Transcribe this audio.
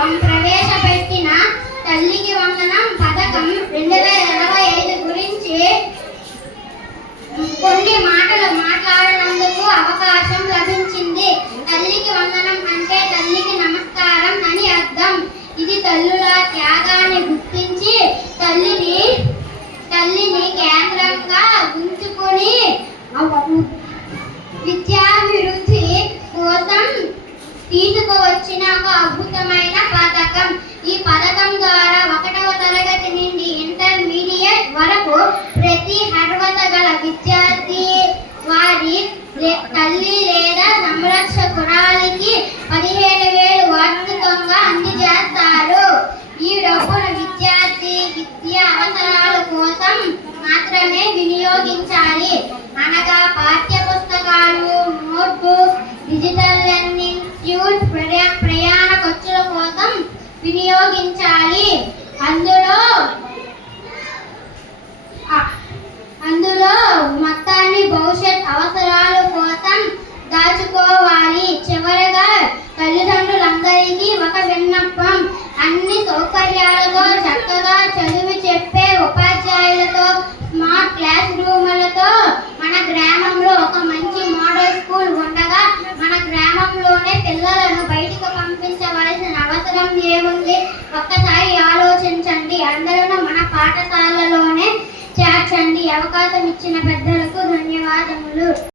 ప్రభుత్వం ప్రవేశపెట్టిన తల్లికి వందనం పథకం 2025 గురించి కొన్ని మాటలు మాట్లాడనందుకు అవకాశం లభించింది. తల్లికి వందనం అంటే తల్లికి నమస్కారం అని అర్థం. ఇది తల్లుల త్యాగాన్ని గుర్తించి తల్లిని కేంద్రంగా ఉంచుకొని విద్యాభివృద్ధి కోసం తీసుకువచ్చిన ఒక అద్భుతమైన పథకం. ఈ పథకం ద్వారా 1వ తరగతి నుండి ఇంటర్మీడియట్ వరకు ప్రతి అర్హత గల విద్యార్థి వారి తల్లి లేదా సంరక్షకురాలికి 15,000 వార్షికంగా అందజేస్తారు. ఈ డబ్బును విద్యార్థి విద్యా అవసరాల కోసం మాత్రమే వినియోగించాలి. అనగా పాఠ్య పుస్తకాలు, నోట్బుక్, డిజిటల్ లెర్నింగ్ ట్యూల్స్, ప్రయాణ ఖర్చుల కోసం వినియోగించాలి. అందులో మొత్తాన్ని భవిష్యత్ అవసరాల కోసం దాచుకోవాలి. చివరగా తల్లిదండ్రులందరికీ ఒక విన్నపం. అన్ని సౌకర్యాలతో చక్కగా చదువు చెప్పే ఉపాధ్యాయులతో, స్మార్ట్ క్లాస్ రూములతో మన గ్రామంలో ఒక మంచి మోడల్ స్కూల్ ఉండగా మన గ్రామంలోనే పిల్లలను బయటకు పంపించవలసిన అవసరం ఏముంది? ఒక్కసారి ఆలోచించండి. అందరూ మన పాఠశాలలోనే చేర్చండి. అవకాశం ఇచ్చిన పెద్దలకు ధన్యవాదములు.